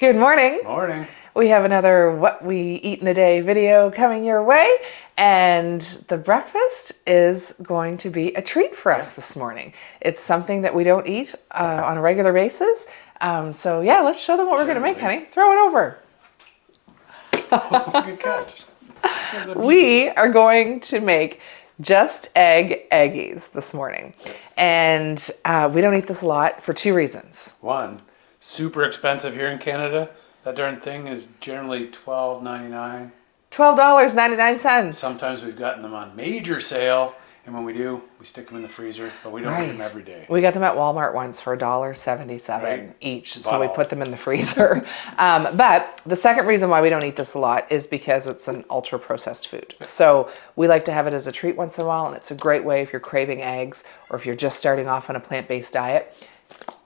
Good morning. Morning. We have another What We Eat in a Day video coming your way, and the breakfast is going to be a treat for us this morning. It's something that we don't eat on a regular basis. So yeah, let's show them what we're going to make, honey. Throw it over. Good catch. We are going to make just egg eggies this morning. And we don't eat this a lot for two reasons. One, super expensive here in Canada. That darn thing is generally $12.99. $12.99. Sometimes we've gotten them on major sale, and when we do, we stick them in the freezer, but we don't eat them every day. We got them at Walmart once for $1.77 each, so we Wow. put them in the freezer. But the second reason why we don't eat this a lot is because it's an ultra-processed food. So we like to have it as a treat once in a while, and it's a great way if you're craving eggs or if you're just starting off on a plant-based diet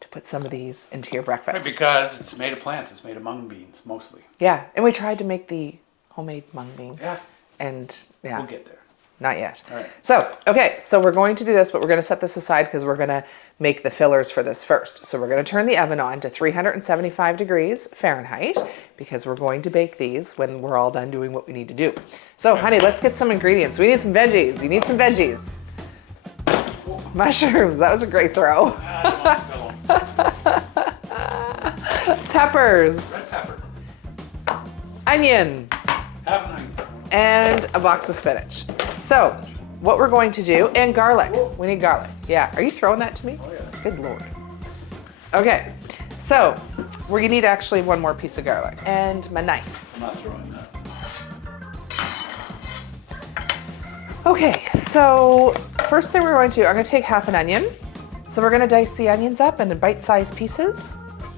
to put some of these into your breakfast. Right, because it's made of plants. It's made of mung beans, mostly. Yeah, and we tried to make the homemade mung bean. Yeah. And yeah. We'll get there. Not yet. All right. So we're going to do this, but we're going to set this aside because we're going to make the fillers for this first. So we're going to turn the oven on to 375 degrees Fahrenheit because we're going to bake these when we're all done doing what we need to do. So honey, let's get some ingredients. We need some veggies. You need some veggies. Mushrooms. That was a great throw. Peppers. Red pepper. Onion. Half an onion. And a box of spinach. So what we're going to do, and garlic. We need garlic. Yeah, are you throwing that to me? Oh, yeah. Good Lord. Okay, so we're gonna need actually one more piece of garlic and my knife. I'm not throwing that. Okay, so first thing we're going to do, I'm gonna take half an onion. So we're gonna dice the onions up into bite-sized pieces.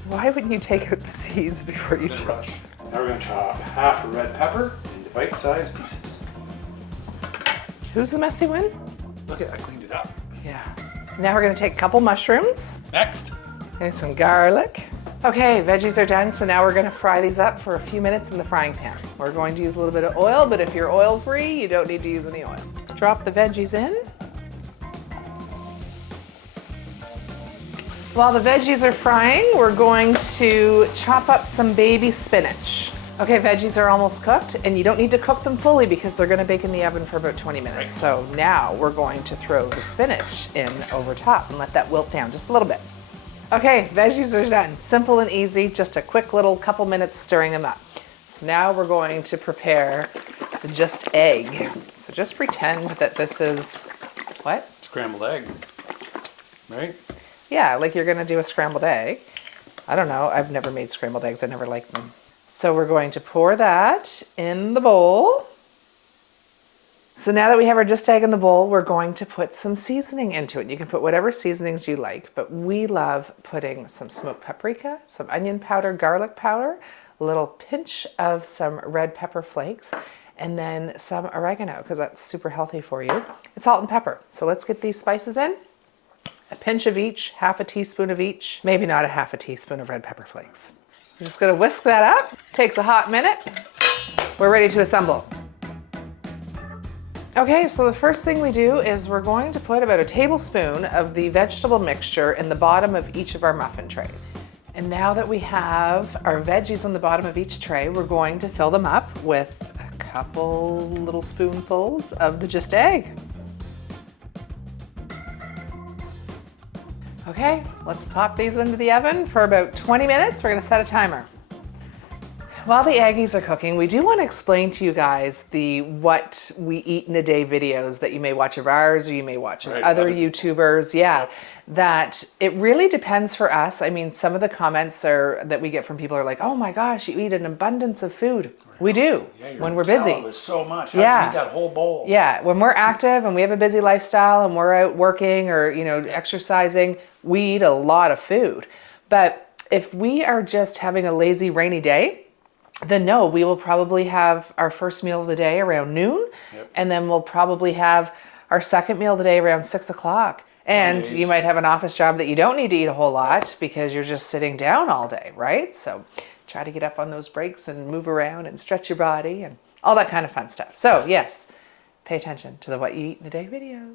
Why wouldn't you take out the seeds before you Good chop? rush. Now we're going to chop half a red pepper into bite-sized pieces. Who's the messy one? Look at, I cleaned it up. Yeah. Now we're gonna take a couple mushrooms. Next. And some garlic. Okay, veggies are done, so now we're gonna fry these up for a few minutes in the frying pan. We're going to use a little bit of oil, but if you're oil-free, you don't need to use any oil. Drop the veggies in. While the veggies are frying, we're going to chop up some baby spinach. Okay, veggies are almost cooked, and you don't need to cook them fully because they're gonna bake in the oven for about 20 minutes. Right. So now we're going to throw the spinach in over top and let that wilt down just a little bit. Okay, veggies are done. Simple and easy, just a quick little couple minutes stirring them up. So now we're going to prepare the just egg. So just pretend that this is, what? Scrambled egg. Right? Yeah, like you're gonna do a scrambled egg. I don't know, I've never made scrambled eggs, I never liked them. So we're going to pour that in the bowl. So now that we have our just egg in the bowl, we're going to put some seasoning into it. You can put whatever seasonings you like, but we love putting some smoked paprika, some onion powder, garlic powder, a little pinch of some red pepper flakes, and then some oregano, because that's super healthy for you, and salt and pepper. So let's get these spices in. A pinch of each, half a teaspoon of each, maybe not a half a teaspoon of red pepper flakes. I'm just gonna whisk that up. Takes a hot minute. We're ready to assemble. Okay, so the first thing we do is we're going to put about a tablespoon of the vegetable mixture in the bottom of each of our muffin trays. And now that we have our veggies on the bottom of each tray, we're going to fill them up with a couple little spoonfuls of the just egg. Okay, let's pop these into the oven for about 20 minutes. We're gonna set a timer. While the eggies are cooking, we do want to explain to you guys the What We Eat in a Day videos that you may watch of ours or you may watch of other YouTubers. Yeah, that it really depends for us. I mean, some of the comments that we get from people are like, oh my gosh, you eat an abundance of food. We do, when we're busy. Salad is so much. How do you eat that whole bowl? Yeah, when we're active and we have a busy lifestyle and we're out working or, exercising, we eat a lot of food. But if we are just having a lazy, rainy day, then no, we will probably have our first meal of the day around noon, and then we'll probably have our second meal of the day around 6 o'clock. And you might have an office job that you don't need to eat a whole lot because you're just sitting down all day, right? So try to get up on those breaks and move around and stretch your body and all that kind of fun stuff. So yes, pay attention to the What You Eat in a Day videos.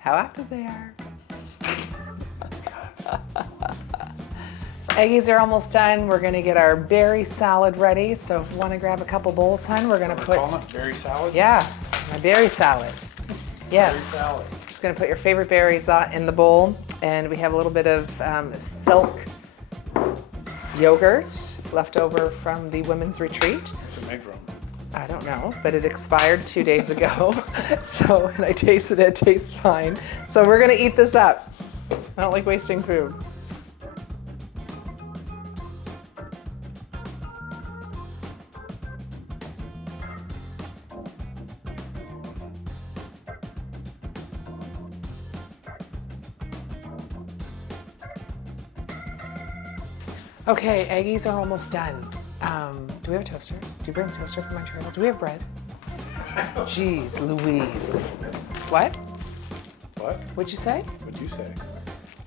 How active they are. Eggies are almost done. We're gonna get our berry salad ready. So if you wanna grab a couple bowls, hun, we're gonna put... Call it berry salad? Yeah, my berry salad. Yes. Berry salad. Just gonna put your favorite berries in the bowl. And we have a little bit of silk yogurt left over from the women's retreat. What's it made from? I don't know, but it expired 2 days ago. So, and I tasted it, it tastes fine. So we're gonna eat this up. I don't like wasting food. Okay, eggies are almost done. Do we have a toaster? Do you bring the toaster from Montreal? Do we have bread? Jeez Louise. What? What? What'd you say? What'd you say?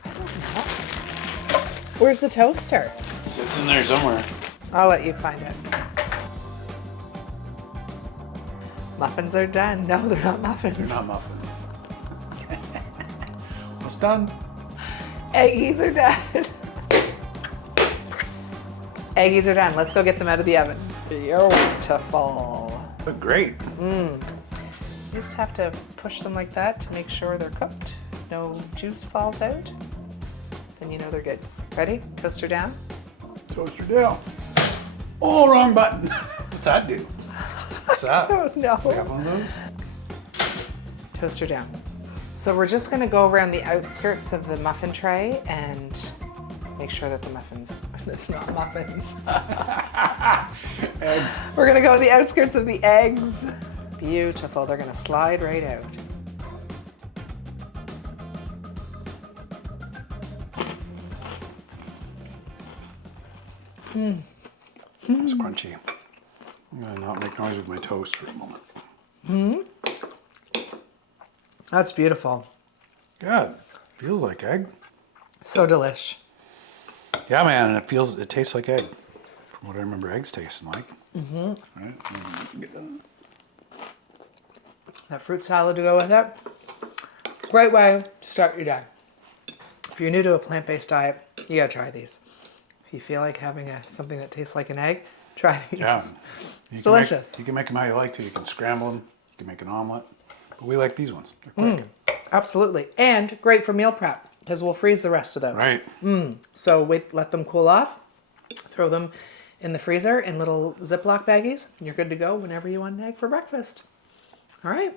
I don't know. Where's the toaster? It's in there somewhere. I'll let you find it. Muffins are done. No, they're not muffins. They're not muffins. It's done. Eggies are done. Eggies are done. Let's go get them out of the oven. Beautiful. Look great. You just have to push them like that to make sure they're cooked. No juice falls out. Then you know they're good. Ready? Toaster down. Toaster down. Oh, wrong button. What's that do? What's that? Oh no. We have one of those? Toaster down. So we're just gonna go around the outskirts of the muffin tray and make sure that the muffins, it's not muffins. Eggs. We're gonna go with the outskirts of the eggs. Beautiful, they're gonna slide right out. It's crunchy. I'm gonna not make noise with my toast for a moment. That's beautiful. God, feels like egg. So delish. Yeah, man, and it tastes like egg. From what I remember eggs tasting like. Right? That fruit salad to go with it. Great way to start your day. If you're new to a plant-based diet, you gotta try these. If you feel like having something that tastes like an egg, try these. Yeah. It's delicious. You can make them how you like to. You can scramble them. You can make an omelet. But we like these ones. They're quick. Absolutely. And great for meal prep because we'll freeze the rest of those. Right. So let them cool off. Throw them in the freezer in little Ziploc baggies. And you're good to go whenever you want an egg for breakfast. All right.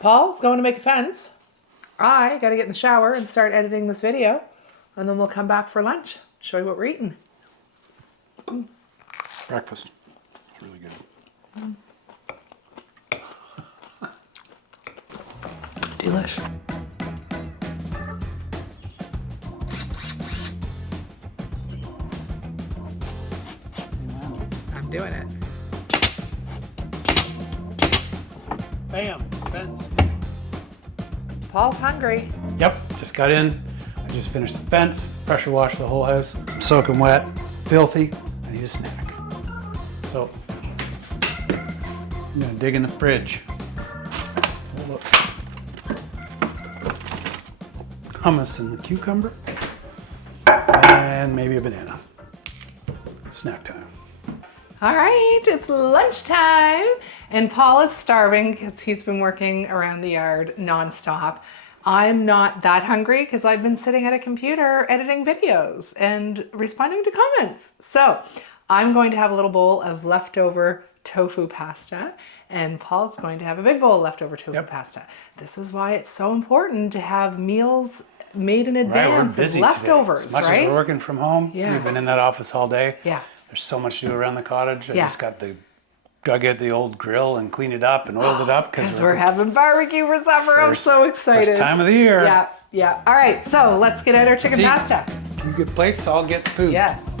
Paul's going to make a fence. I got to get in the shower and start editing this video. And then we'll come back for lunch. Show you what we're eating. Breakfast. It's really good. Delish. I'm doing it. Bam. Fence. Paul's hungry. Yep. Just got in. I just finished the fence. Pressure washed the whole house. Soaking wet. Filthy. I need a snack. So I'm gonna dig in the fridge. Hold up. Hummus and cucumber. And maybe a banana. Snack time. All right, it's lunchtime. And Paul is starving because he's been working around the yard nonstop. I'm not that hungry because I've been sitting at a computer editing videos and responding to comments. So I'm going to have a little bowl of leftover tofu pasta, and Paul's going to have a big bowl of leftover tofu pasta. This is why it's so important to have meals made in advance we're and busy leftovers, today. As much right? as we're working from home, we've been in that office all day. Yeah. There's so much to do around the cottage. I Yeah. just got dug out the old grill and cleaned it up and oiled it up Because we're having barbecue for supper. I'm so excited. First time of the year. Yeah, yeah. All right, so let's get out our chicken pasta. You get plates, I'll get food. Yes.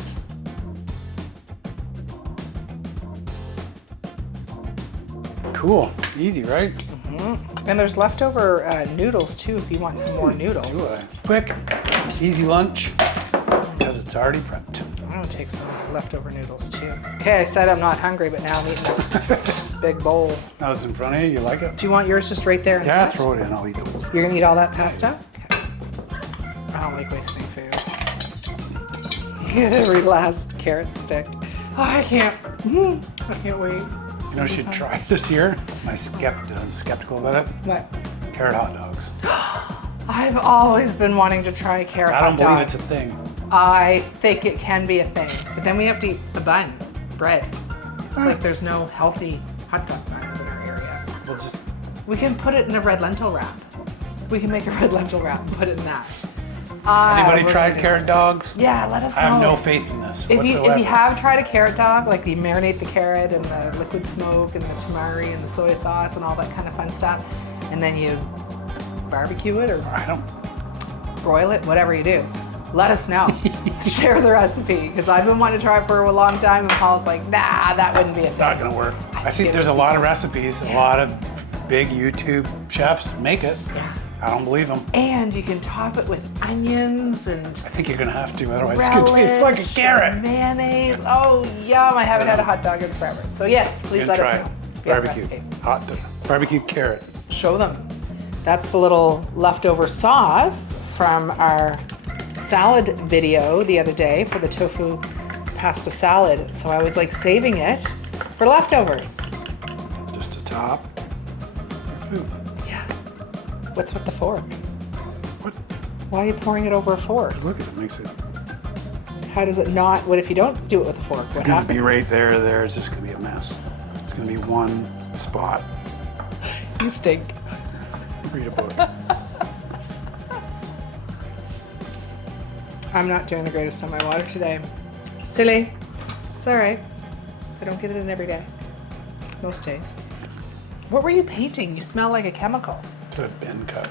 Cool. Easy, right? And there's leftover noodles too if you want some more noodles. Quick, easy lunch because it's already prepped. I'm gonna take some leftover noodles too. Okay, I said I'm not hungry, but now I'm eating this big bowl. Now it's in front of you. You like it? Do you want yours just right there? In Yeah, the throw it in. I'll eat those. You're gonna eat all that pasta? Okay. I don't like wasting food. Get every last carrot stick. Oh, I can't wait. You know, you should try this year. I'm skeptical about it. What? Carrot hot dogs. I've always been wanting to try a carrot I hot don't dog. believe it's a thing. I think it can be a thing, but then we have to eat the bun, bread. Like there's no healthy hot dog buns in our area. We'll just We can put it in a red lentil wrap. We can make a red lentil wrap and put it in that. anybody We're tried gonna do carrot dogs? that. Yeah, let us know. I have no faith in this If whatsoever. you have tried a carrot dog, like you marinate the carrot and the liquid smoke and the tamari and the soy sauce and all that kind of fun stuff, and then you barbecue it or I don't. broil it, whatever you do, let us know. Share the recipe, because I've been wanting to try it for a long time, and Paul's like, nah, that wouldn't be a It's not gonna work. I see give there's it a lot of recipes. A lot of big YouTube chefs make it. Yeah. I don't believe them. And you can top it with onions and I think you're gonna have to, otherwise it's gonna taste like a relish carrot. and mayonnaise. Oh, yum. I haven't had a hot dog in forever. So yes, please You let can us try know. it. if you have a Barbecue. recipe. Hot dog. Barbecue carrot. Show them. That's the little leftover sauce from our salad video the other day for the tofu pasta salad. So I was like saving it for leftovers. Just to top your food. Yeah. What's with the fork? What? Why are you pouring it over a fork? Look at it, makes it. How does it not? What if you don't do it with a fork? It's What gonna happens? be right there. It's just gonna be a mess. It's gonna be one spot. You stink. Read a book. I'm not doing the greatest on my water today. Silly. It's all right. I don't get it in every day. Most days. What were you painting? You smell like a chemical. It's a bin cut.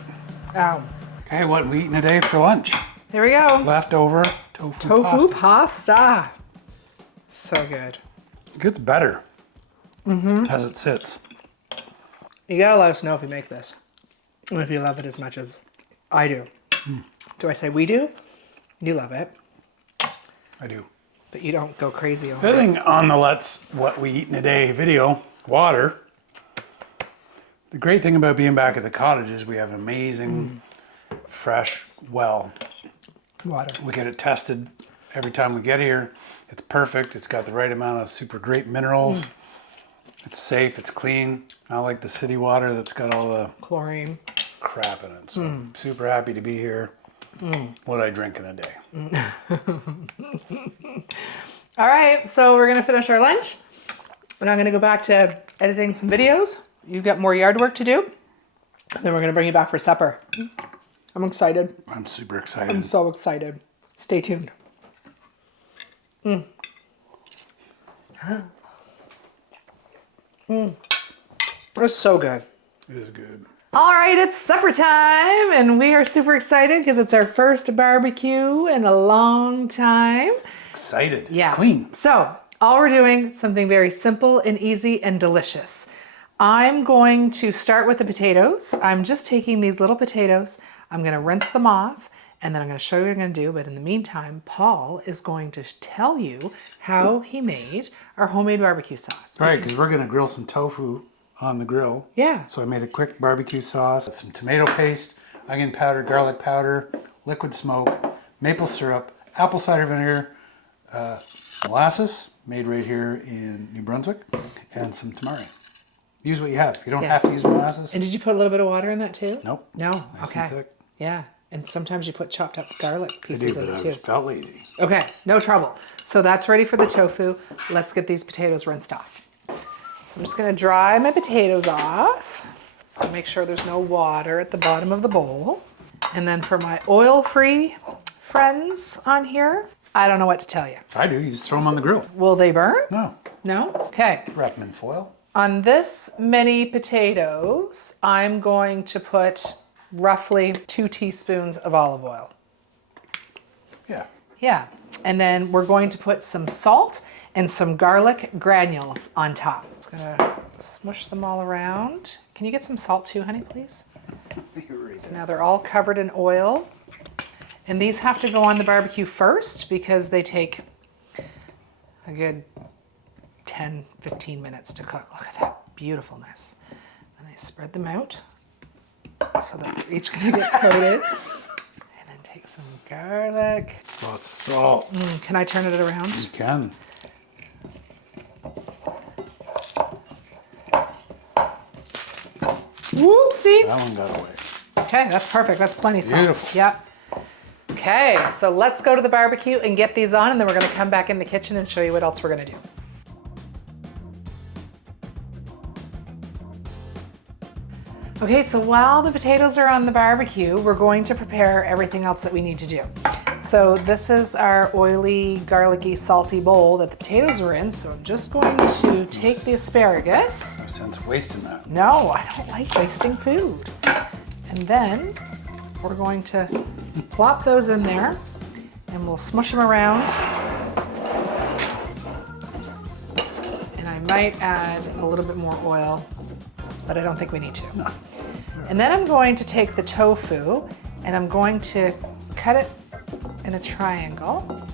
Oh. Okay, what we eating today for lunch? There we go. Leftover tofu Tofu pasta. pasta. So good. It gets better as it sits. You gotta let us know if you make this. And if you love it as much as I do. Do I say we do? You love it, I do. but you don't go crazy over The it. other thing on the Let's What We Eat in a Day video, water. The great thing about being back at the cottage is we have amazing, fresh well. Water. We get it tested every time we get here. It's perfect. It's got the right amount of super great minerals. It's safe. It's clean. Not like the city water that's got all the Chlorine. crap in it. So I'm super happy to be here. What I drink in a day. All right, so we're gonna finish our lunch. And I'm gonna go back to editing some videos. You've got more yard work to do. Then we're gonna bring you back for supper. I'm excited. I'm super excited. I'm so excited. Stay tuned. It's so good. It is good. All right, it's supper time, and we are super excited because it's our first barbecue in a long time. Excited. Yeah. It's clean. So, all we're doing, something very simple and easy and delicious. I'm going to start with the potatoes. I'm just taking these little potatoes. I'm going to rinse them off, and then I'm going to show you what I'm going to do. But in the meantime, Paul is going to tell you how he made our homemade barbecue sauce. Right, because we're going to grill some tofu on the grill. Yeah. So I made a quick barbecue sauce, some tomato paste, onion powder, garlic powder, liquid smoke, maple syrup, apple cider vinegar, molasses, made right here in New Brunswick, and some tamari. Use what you have. You don't Yeah. have to use molasses. And did you put a little bit of water in that too? Nope. No? Nice Okay. and thick. Yeah. And sometimes you put chopped up garlic I do, pieces in but it I too. just felt lazy. Okay, no trouble. So that's ready for the tofu. Let's get these potatoes rinsed off. So I'm just gonna dry my potatoes off. Make sure there's no water at the bottom of the bowl. And then for my oil-free friends on here, I don't know what to tell you. I do. You just throw them on the grill. Will they burn? No. No? Okay. Wrap them in foil. On this many potatoes, I'm going to put roughly 2 teaspoons of olive oil. Yeah. Yeah, and then we're going to put some salt and some garlic granules on top. Just gonna smush them all around. Can you get some salt too, honey, please? So now they're all covered in oil. And these have to go on the barbecue first because they take a good 10, 15 minutes to cook. Look at that beautifulness. And I spread them out so that they're each gonna get coated. And then take Some garlic. Lots of salt. Can I turn it around? You can. Whoopsie. That one got away. Okay, that's perfect. That's plenty of salt. Beautiful. Yep. Okay, so let's go to the barbecue and get these on, and then we're going to come back in the kitchen and show you what else we're going to do. Okay, so while the potatoes are on the barbecue, we're going to prepare everything else that we need to do. So this is our oily, garlicky, salty bowl that the potatoes are in. So I'm just going to take the asparagus. No sense wasting that. No, I don't like wasting food. And then we're going to plop those in there and we'll smush them around. And I might add a little bit more oil, but I don't think we need to. No. And then I'm going to take the tofu and I'm going to cut it in a triangle.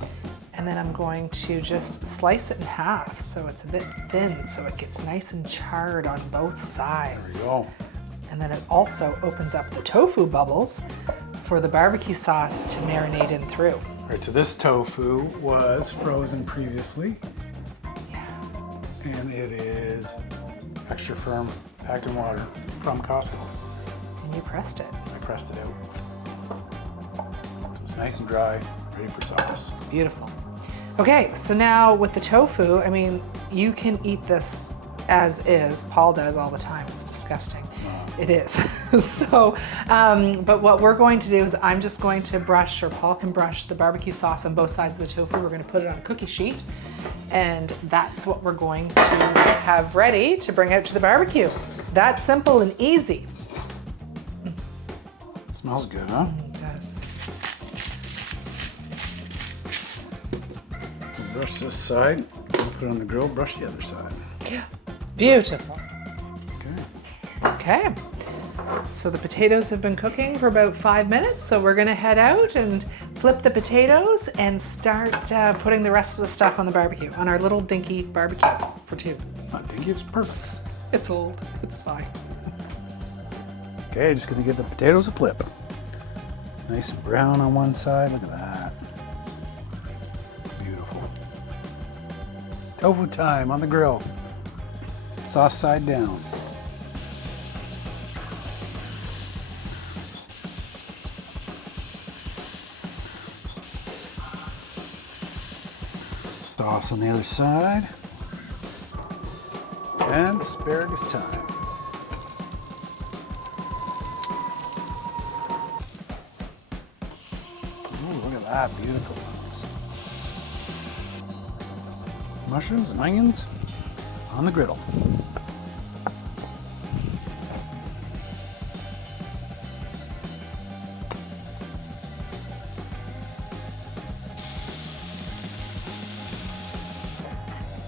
And then I'm going to just slice it in half so it's a bit thin so it gets nice and charred on both sides. There we go. And then it also opens up the tofu bubbles for the barbecue sauce to marinate in through. All right, so this tofu was frozen previously. Yeah. And it is extra firm, packed in water from Costco. And you pressed it. I pressed it out. It's nice and dry, ready for sauce. Beautiful. Okay, so now with the tofu, I mean, you can eat this as is. Paul does all the time. It's disgusting. It's not. It is. So, but what we're going to do is I'm just going to brush, or Paul can brush, the barbecue sauce on both sides of the tofu. We're going to put it on a cookie sheet, and that's what we're going to have ready to bring out to the barbecue. That's simple and easy. Smells good, huh? It does. We'll brush this side, we'll put it on the grill, brush the other side. Yeah. Beautiful. Okay. Okay. So the potatoes have been cooking for about 5 minutes, so we're gonna head out and flip the potatoes and start putting the rest of the stuff on the barbecue, on our little dinky barbecue for two. It's not dinky, it's perfect. It's old, it's fine. Okay, just gonna give the potatoes a flip. Nice and brown on one side, look at that. Beautiful. Tofu time on the grill. Sauce side down. Sauce on the other side. And asparagus time. Ooh, look at that, beautiful ones. Mushrooms and onions on the griddle.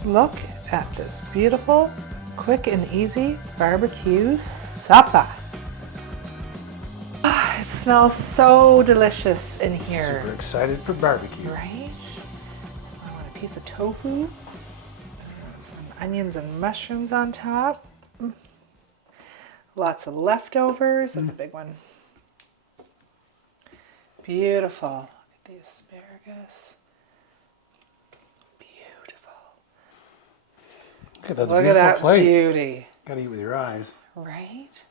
Look at this beautiful, quick and easy barbecue supper. Ah, it smells so delicious in here. Super excited for barbecue. Right? I want a piece of tofu, some onions and mushrooms on top. Lots of leftovers. That's a big one. Beautiful. Look at the asparagus. Look at that, Look at beautiful that plate. beauty. Gotta eat with your eyes. Right?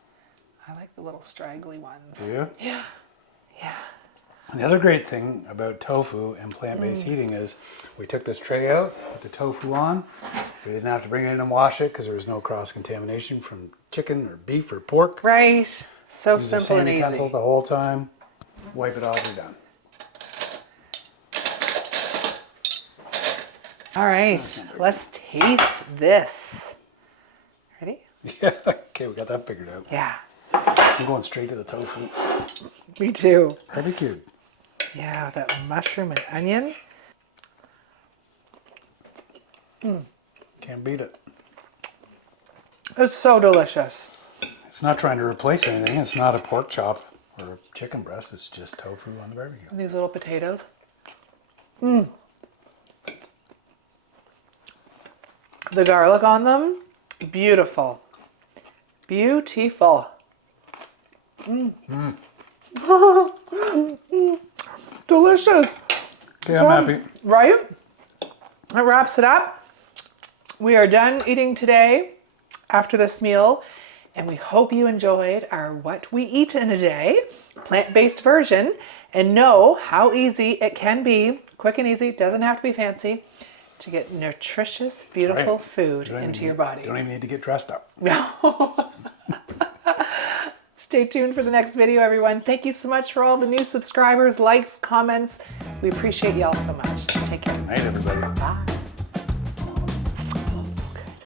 I like the little straggly ones. Do you? Yeah. Yeah. And the other great thing about tofu and plant-based eating is we took this tray out, put the tofu on. We didn't have to bring it in and wash it because there was no cross-contamination from chicken or beef or pork. Right. So Use the simple same and utensil easy. the whole time. Wipe it off, you're done. All right. Let's taste this. Ready? Yeah, okay, we got that figured out. Yeah. I'm going straight to the tofu. Me too. Barbecued. Yeah, with that mushroom and onion. Can't beat it. It's so delicious. It's not trying to replace anything. It's not a pork chop or a chicken breast. It's just tofu on the barbecue. And these little potatoes. The garlic on them, beautiful. Beautiful. delicious. Okay, I'm happy. Right? That wraps it up. We are done eating today after this meal, and we hope you enjoyed our What We Eat in a Day plant-based version and know how easy it can be, quick and easy, doesn't have to be fancy, to get nutritious, beautiful food into your body. You don't even need to get dressed up. No. Stay tuned for the next video, everyone. Thank you so much for all the new subscribers, likes, comments. We appreciate you all so much. Take care. Good night, everybody. Bye.